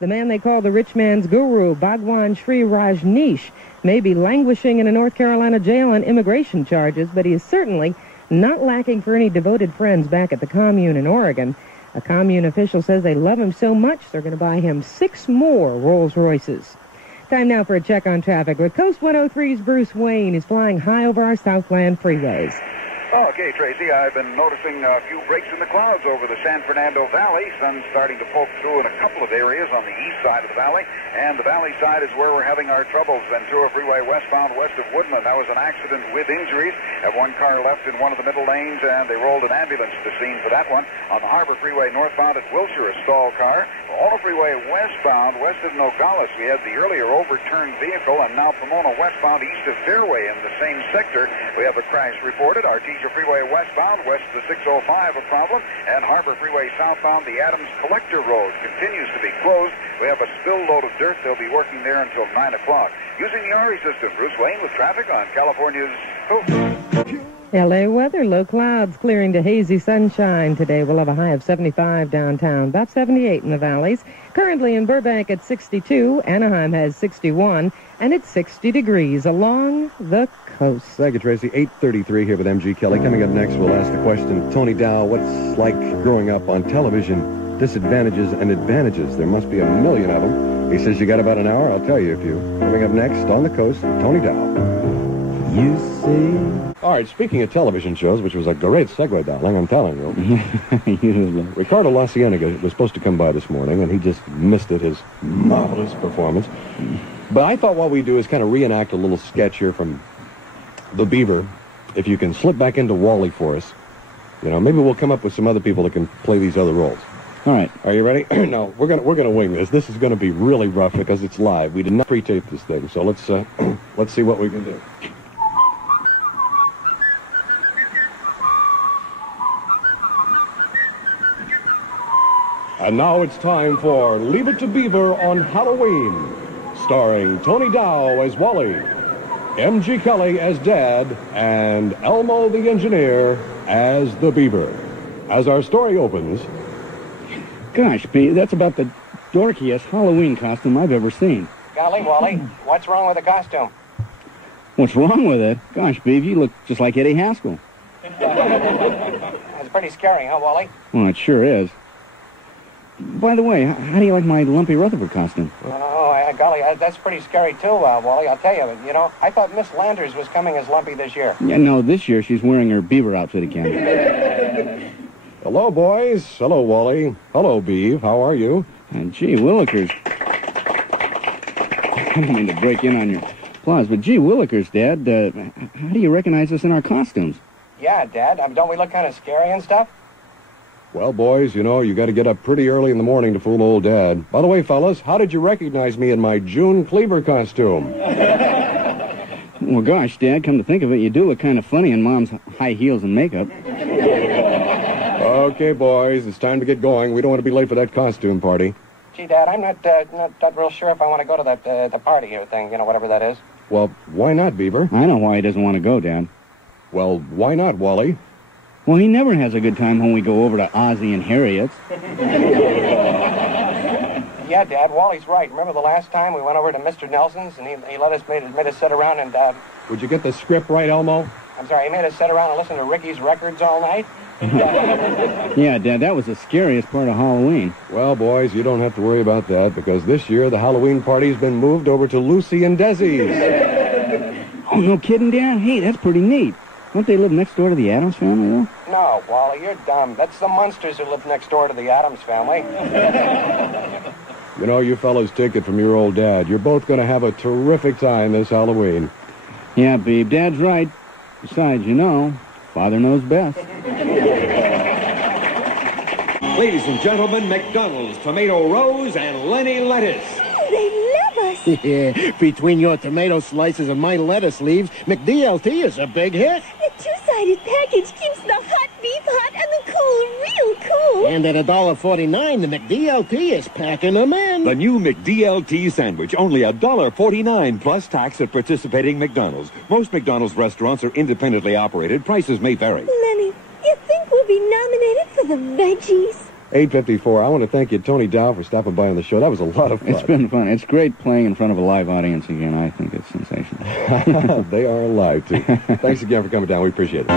The man they call the rich man's guru, Bhagwan Sri Rajneesh, may be languishing in a North Carolina jail on immigration charges, but he is certainly not lacking for any devoted friends back at the commune in Oregon. A commune official says they love him so much they're going to buy him 6 more Rolls-Royces. Time now for a check on traffic with Coast 103's Bruce Wayne, who's flying high over our Southland freeways. Okay, Tracy, I've been noticing a few breaks in the clouds over the San Fernando Valley. Sun's starting to poke through in a couple of areas on the east side of the valley, and the valley side is where we're having our troubles. Ventura Freeway westbound west of Woodman. That was an accident with injuries. Have one car left in one of the middle lanes, and they rolled an ambulance to the scene for that one. On the Harbor Freeway northbound at Wilshire, a stalled car. All Freeway westbound west of Nogales, we had the earlier overturned vehicle, and now Pomona westbound east of Fairway in the same sector. We have a crash reported. Artesia Freeway westbound west of the 605, a problem, and Harbor Freeway southbound, the Adams Collector Road continues to be closed. We have a spill load of dirt. They'll be working there until 9 o'clock. Using the RE system, Bruce Wayne with traffic on California's Coast. L.A. weather, low clouds clearing to hazy sunshine. Today we'll have a high of 75 downtown, about 78 in the valleys. Currently in Burbank at 62, Anaheim has 61, and it's 60 degrees along the coast. Thank you, Tracy. 8:33 here with M.G. Kelly. Coming up next, we'll ask the question, Tony Dow, what's like growing up on television? Disadvantages and advantages. There must be a million of them. He says you got about an hour. I'll tell you a few. Coming up next on the coast, Tony Dow. You see. All right, speaking of television shows, which was a great segue, darling, I'm telling you. Ricardo La Cienega was supposed to come by this morning, and he just missed it, his marvelous performance. But I thought what we do is kind of reenact a little sketch here from the Beaver. If you can slip back into Wally for us, you know, maybe we'll come up with some other people that can play these other roles. All right, are you ready? No, we're gonna wing this. This is gonna be really rough because it's live. We did not pre-tape this thing, so let's see what we can do. And now it's time for Leave It to Beaver on Halloween, starring Tony Dow as Wally, M.G. Kelly as Dad, and Elmo the Engineer as the Beaver. As our story opens... Gosh, Beaver, that's about the dorkiest Halloween costume I've ever seen. Golly, Wally, what's wrong with the costume? What's wrong with it? Gosh, Beaver, you look just like Eddie Haskell. That's pretty scary, huh, Wally? Well, it sure is. By the way, how do you like my Lumpy Rutherford costume? Oh, golly, that's pretty scary too, Wally. I'll tell you, I thought Miss Landers was coming as Lumpy this year. Yeah, no, this year she's wearing her Beaver outfit again. Hello, boys. Hello, Wally. Hello, Beav. How are you? And gee willikers. I don't mean to break in on your applause, but gee willikers, Dad, how do you recognize us in our costumes? Yeah, Dad. Don't we look kind of scary and stuff? Well, boys, you got to get up pretty early in the morning to fool old Dad. By the way, fellas, how did you recognize me in my June Cleaver costume? Well, gosh, Dad, come to think of it, you do look kind of funny in Mom's high heels and makeup. Okay, boys, it's time to get going. We don't want to be late for that costume party. Gee, Dad, I'm not real sure if I want to go to that the party or thing, whatever that is. Well, why not, Beaver? I know why he doesn't want to go, Dad. Well, why not, Wally? Well, he never has a good time when we go over to Ozzie and Harriet's. Yeah, Dad, Wally's right. Remember the last time we went over to Mr. Nelson's and he made us sit around and... Would you get the script right, Elmo? I'm sorry, he made us sit around and listen to Ricky's records all night? Yeah, Dad, that was the scariest part of Halloween. Well, boys, you don't have to worry about that because this year the Halloween party's been moved over to Lucy and Desi's. Oh, no kidding, Dad? Hey, that's pretty neat. Don't they live next door to the Addams family, though? No, Wally, you're dumb. That's the Munsters who live next door to the Addams family. You fellas take it from your old Dad. You're both going to have a terrific time this Halloween. Yeah, Beeb, Dad's right. Besides, Father knows best. Ladies and gentlemen, McDonald's Tomato Rose and Lenny Lettuce. Oh, they love us. Yeah, between your tomato slices and my lettuce leaves, McDLT is a big hit. The two-sided package keeps the hot beef hot and the cool real cool. And at $1.49, the McDLT is packing them in. The new McDLT sandwich, only $1.49 plus tax at participating McDonald's. Most McDonald's restaurants are independently operated. Prices may vary. Lenny, you think we'll be nominated for the veggies? 8:54. I want to thank you, Tony Dow, for stopping by on the show. That was a lot of fun. It's been fun. It's great playing in front of a live audience again. I think it's sensational. They are alive, too. Thanks again for coming down. We appreciate it.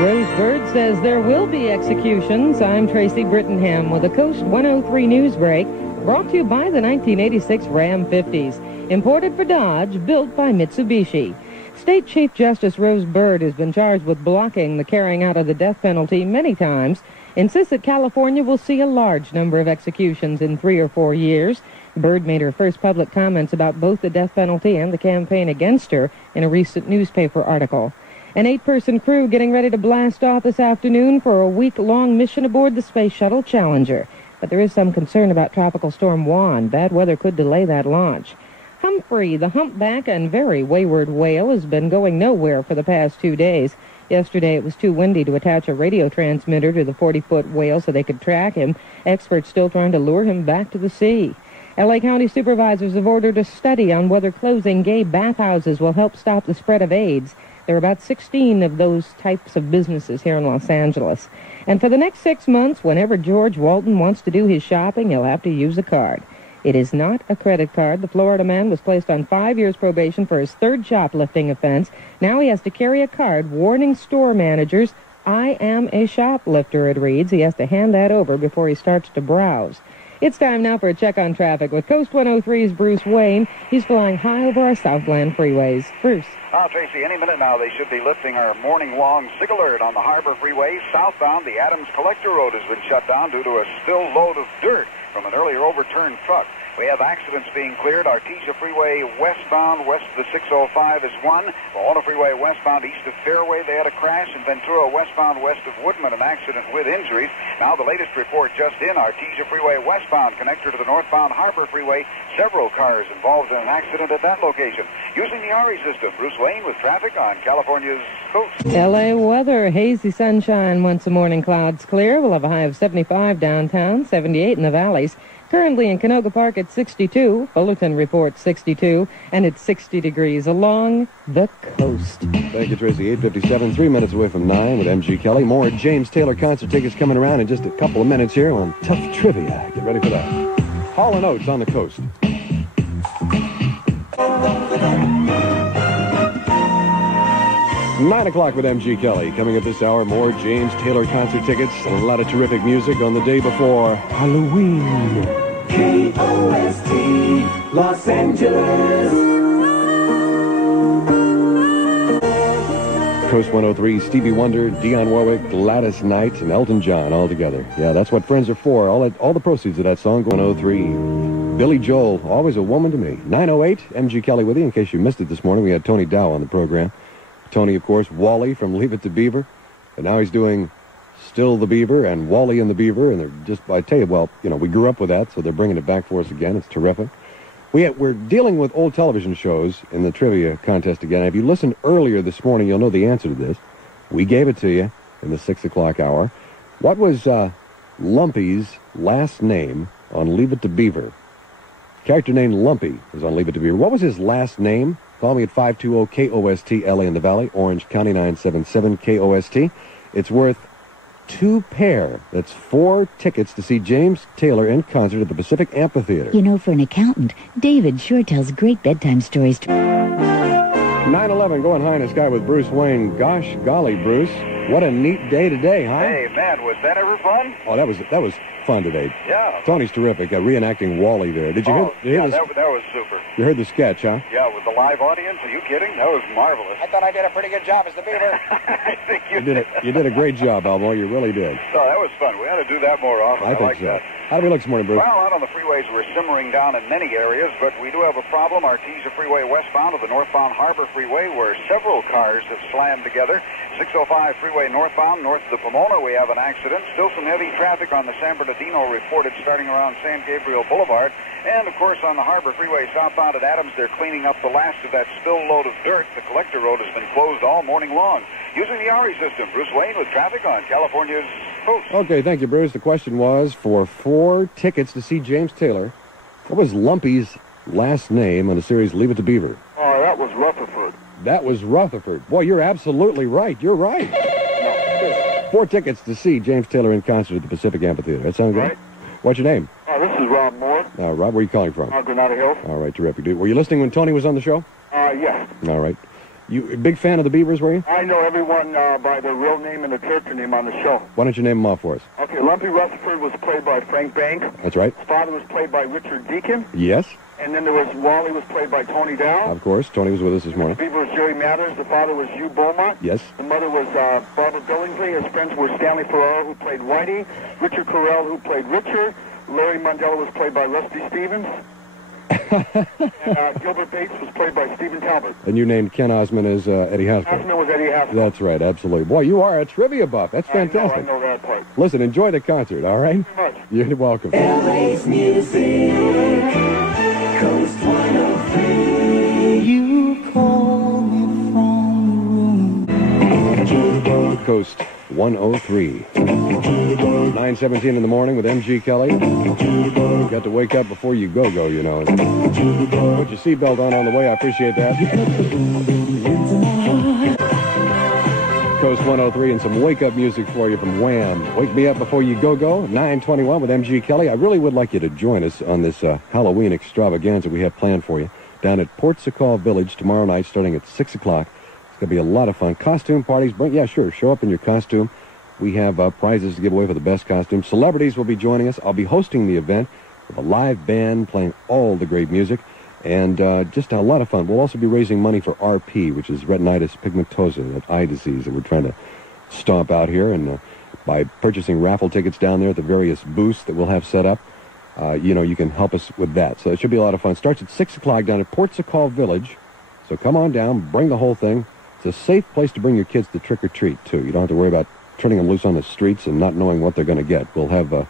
Rose Bird says there will be executions. I'm Tracy Brittonham with a KOST 103 news break, brought to you by the 1986 Ram 50s. Imported for Dodge, built by Mitsubishi. State Chief Justice Rose Bird has been charged with blocking the carrying out of the death penalty many times, insists that California will see a large number of executions in 3 or 4 years. Bird made her first public comments about both the death penalty and the campaign against her in a recent newspaper article. An 8-person crew getting ready to blast off this afternoon for a week-long mission aboard the Space Shuttle Challenger. But there is some concern about Tropical Storm Juan. Bad weather could delay that launch. Humphrey, the humpback and very wayward whale, has been going nowhere for the past 2 days. Yesterday, it was too windy to attach a radio transmitter to the 40-foot whale so they could track him. Experts still trying to lure him back to the sea. L.A. County supervisors have ordered a study on whether closing gay bathhouses will help stop the spread of AIDS. There are about 16 of those types of businesses here in Los Angeles. And for the next 6 months, whenever George Walton wants to do his shopping, he'll have to use a card. It is not a credit card. The Florida man was placed on 5 years probation for his third shoplifting offense. Now he has to carry a card warning store managers, "I am a shoplifter," it reads. He has to hand that over before he starts to browse. It's time now for a check on traffic with KOST 103's Bruce Wayne. He's flying high over our Southland freeways. Bruce. Tracy, any minute now they should be lifting our morning-long SIG alert on the Harbor Freeway. Southbound, the Adams Collector Road has been shut down due to a spill load of dirt from an earlier overturned truck. We have accidents being cleared. Artesia Freeway westbound, west of the 605 is one. Wawona Freeway westbound, east of Fairway, they had a crash. In Ventura westbound, west of Woodman, an accident with injuries. Now the latest report just in, Artesia Freeway westbound, connector to the northbound Harbor Freeway. Several cars involved in an accident at that location. Using the RE system, Bruce Wayne with traffic on California's coast. L.A. weather, hazy sunshine once the morning clouds clear. We'll have a high of 75 downtown, 78 in the valleys. Currently in Canoga Park at 62, Fullerton reports 62, and it's 60 degrees along the coast. Thank you, Tracy. 8:57, 3 minutes away from 9 with M.G. Kelly. More James Taylor concert tickets coming around in just a couple of minutes here on Tough Trivia. Get ready for that. Hall & Oates on the coast. 9 o'clock with M.G. Kelly. Coming up this hour, more James Taylor concert tickets and a lot of terrific music on the day before Halloween. KOST, Los Angeles. KOST 103, Stevie Wonder, Dionne Warwick, Gladys Knight, and Elton John all together. Yeah, that's what friends are for. All the proceeds of that song go 103. Billy Joel, always a woman to me. 9:08, M.G. Kelly with you. In case you missed it this morning, we had Tony Dow on the program. Tony, of course, Wally from Leave It to Beaver. And now he's doing Still the Beaver and Wally and the Beaver. And they're just, I tell you, well, you know, we grew up with that, so they're bringing it back for us again. It's terrific. We're dealing with old television shows in the trivia contest again. If you listened earlier this morning, you'll know the answer to this. We gave it to you in the 6 o'clock hour. What was Lumpy's last name on Leave It to Beaver? Character named Lumpy is on Leave It to Beaver. What was his last name? Call me at 520-KOST, LA in the Valley, Orange County 977-KOST. It's worth 2 pair. That's 4 tickets to see James Taylor in concert at the Pacific Amphitheater. You know, for an accountant, David sure tells great bedtime stories. 9/11 going high in the sky with Bruce Wayne. Gosh golly, Bruce. What a neat day today, huh? Hey, man, was that ever fun? Oh, that was fun today. Yeah. Tony's terrific, reenacting Wally there. Did you hear that was super. You heard the sketch, huh? Yeah, with the live audience. Are you kidding? That was marvelous. I thought I did a pretty good job as the Beaver. I think You did a great job, Almo. You really did. So that was fun. We ought to do that more often. I think like so. That. How do we look this morning, Bruce? Well, out on the freeways, we're simmering down in many areas, but we do have a problem. Artesia Freeway westbound of the northbound Harbor Freeway, where several cars have slammed together. 605 Freeway northbound, north of the Pomona, we have an accident. Still some heavy traffic on the San Bernardino reported starting around San Gabriel Boulevard. And, of course, on the Harbor Freeway southbound at Adams, they're cleaning up the last of that spill load of dirt. The collector road has been closed all morning long. Using the RE system, Bruce Wayne with traffic on California's coast. Okay, thank you, Bruce. The question was, for 4 tickets to see James Taylor, what was Lumpy's last name on the series Leave It to Beaver? Oh, that was Rutherford. That was Rutherford. Boy, you're absolutely right. You're right. 4 tickets to see James Taylor in concert at the Pacific Amphitheater. That sound good? Right. What's your name? This is Rob Moore. Rob, where are you calling from? Granada Hills. All right, terrific, dude. Were you listening when Tony was on the show? Yes. All right. You a big fan of the Beavers, were you? I know everyone by their real name and their character name on the show. Why don't you name them off for us? Okay, Lumpy Rutherford was played by Frank Bank. That's right. His father was played by Richard Deacon. Yes. And then there was Wally was played by Tony Dow. Of course. Tony was with us this morning. Beaver was Jerry Mathers. The father was Hugh Beaumont. Yes. The mother was Barbara Billingsley. His friends were Stanley Ferraro, who played Whitey, Richard Correll, who played Richard. Larry Mandela was played by Rusty Stevens. And Gilbert Bates was played by Stephen Talbot. And you named Ken Osmond as Eddie Haskell. Osmond was Eddie Haskell. That's right, absolutely. Boy, you are a trivia buff. That's fantastic. I know that part. Listen, enjoy the concert, all right? Thank you very much. You're welcome. LA's music, KOST 103. You call me from the room. KOST 103. 9:17 in the morning with M.G. Kelly. You got to wake up before you go, you know. Put your seatbelt on the way. I appreciate that. KOST 103 and some wake-up music for you from Wham. Wake me up before you go. 9:21 with M.G. Kelly. I really would like you to join us on this Halloween extravaganza we have planned for you down at Port Sacal Village tomorrow night starting at 6 o'clock. It's going to be a lot of fun. Costume parties. Show up in your costume. We have prizes to give away for the best costume. Celebrities will be joining us. I'll be hosting the event with a live band playing all the great music. And just a lot of fun. We'll also be raising money for RP, which is retinitis pigmentosa, that eye disease that we're trying to stomp out here. And by purchasing raffle tickets down there at the various booths that we'll have set up, you can help us with that. So it should be a lot of fun. Starts at 6 o'clock down at Port Sacal Village. So come on down, bring the whole thing. It's a safe place to bring your kids to trick-or-treat, too. You don't have to worry about turning them loose on the streets and not knowing what they're going to get. We'll have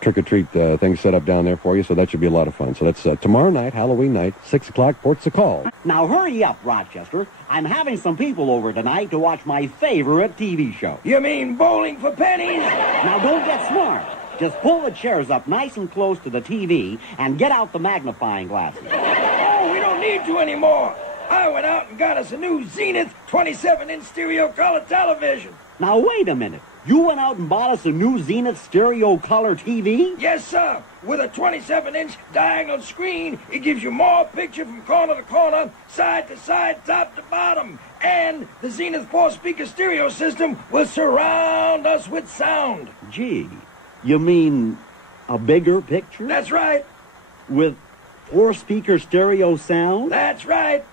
trick-or-treat things set up down there for you, so that should be a lot of fun. So that's tomorrow night, Halloween night, 6 o'clock, Port Sacal. Now hurry up, Rochester. I'm having some people over tonight to watch my favorite TV show. You mean Bowling for Pennies? Now don't get smart. Just pull the chairs up nice and close to the TV and get out the magnifying glasses. Oh, we don't need to anymore. I went out and got us a new Zenith 27-inch stereo color television. Now, wait a minute. You went out and bought us a new Zenith stereo color TV? Yes, sir. With a 27-inch diagonal screen, it gives you more picture from corner to corner, side to side, top to bottom. And the Zenith 4-speaker stereo system will surround us with sound. Gee, you mean a bigger picture? That's right. With 4-speaker stereo sound? That's right.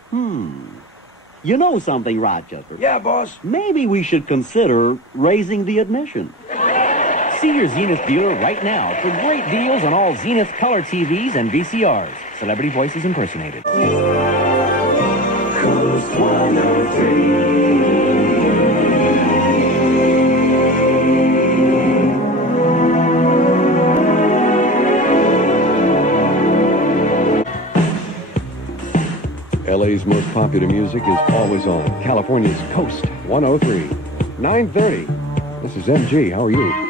You know something, Rochester? Yeah, boss. Maybe we should consider raising the admission. See your Zenith dealer right now for great deals on all Zenith color TVs and VCRs. Celebrity voices impersonated. KOST 103. LA's most popular music is always on. California's KOST 103. 9:30. This is MG. How are you?